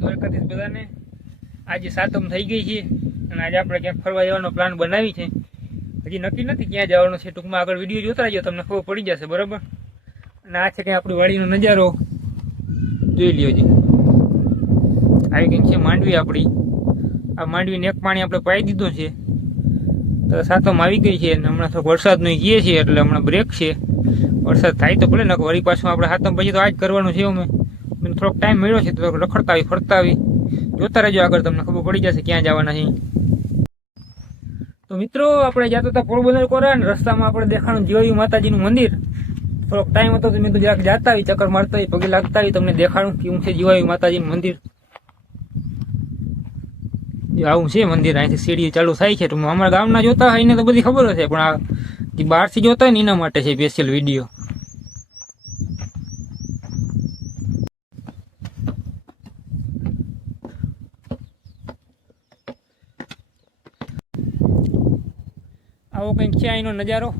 દ્વારકાધીશ બધાને આજે સાતમ થઈ ગઈ છે અને આજે આપણે ક્યાંક ફરવા જવાનો પ્લાન બનાવી છે. હજી નક્કી નથી ક્યાં જવાનું છે. ટૂંકમાં આગળ વિડીયો જોતા રહેજો, તમને ખબર પડી જશે. બરાબર. અને આ છે કે આપણી વાડીનો નજારો જોઈ લ્યો. જી આવી કંઈક છે માંડવી આપણી. આ માંડવીને એક પાણી આપણે પાઈ દીધું છે. તો સાતમ આવી ગઈ છે અને હમણાં થોડોક વરસાદનું કહીએ છીએ એટલે હમણાં બ્રેક છે. વરસાદ થાય તો ભલે, નકર વળી પાછું આપણે સાતમ પછી તો આ જ કરવાનું છે. મને થોડોક ટાઈમ મળ્યો છે તો રખડતા આવી ફરતા આવી જોતા રહેજો, આગળ તમને ખબર પડી જશે ક્યાં જવાના છે. તો મિત્રો આપણે જતા હતા પોરબંદર કોરા અને રસ્તામાં આપણે દેખાણું જીવાયુ માતાજીનું મંદિર. થોડોક ટાઈમ હતો તો મેં તો જરાક જાતા આવી, ચક્કર મારતા આવી, પગે લાગતા આવી, તમને દેખાડું કેવું છે જીવાયુ માતાજીનું મંદિર. આવું છે મંદિર. અહીંથી સીડી ચાલુ થાય છે. અમારા ગામના જોતા હોય એને તો બધી ખબર હશે, પણ આ જે બહારથી જોતા હોય ને એના માટે છે સ્પેશિયલ વિડીયો. આવો કંઈક છે અહીંનો નજારો.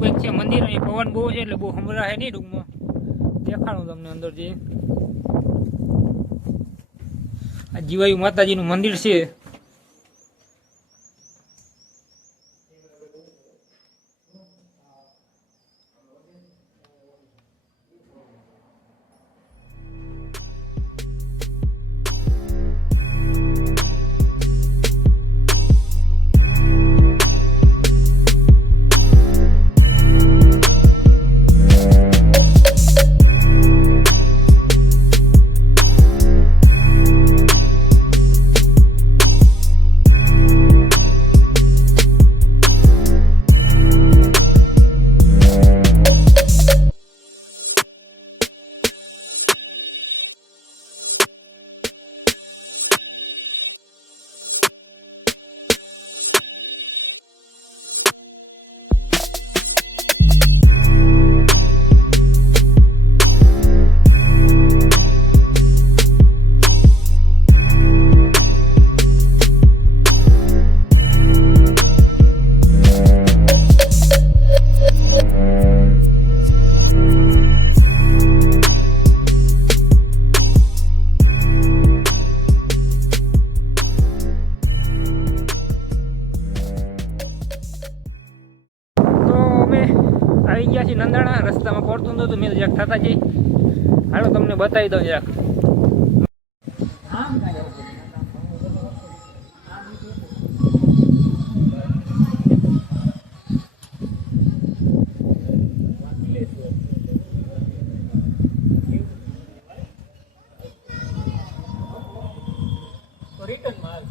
કંઈક છે મંદિર. અહીં પવન બહુ છે એટલે બહુ સંભળાય નહીં. ટૂંકમાં દેખાડું તમને અંદર જે આ જીવાયુ માતાજીનું મંદિર છે. આવી ગયા છે નંદાણા. રસ્તામાં પડતું નતું તો મેં જરાક થતા જઈ. હાલો તમને બતાવી દઉં જરાક. રિટર્ન માલ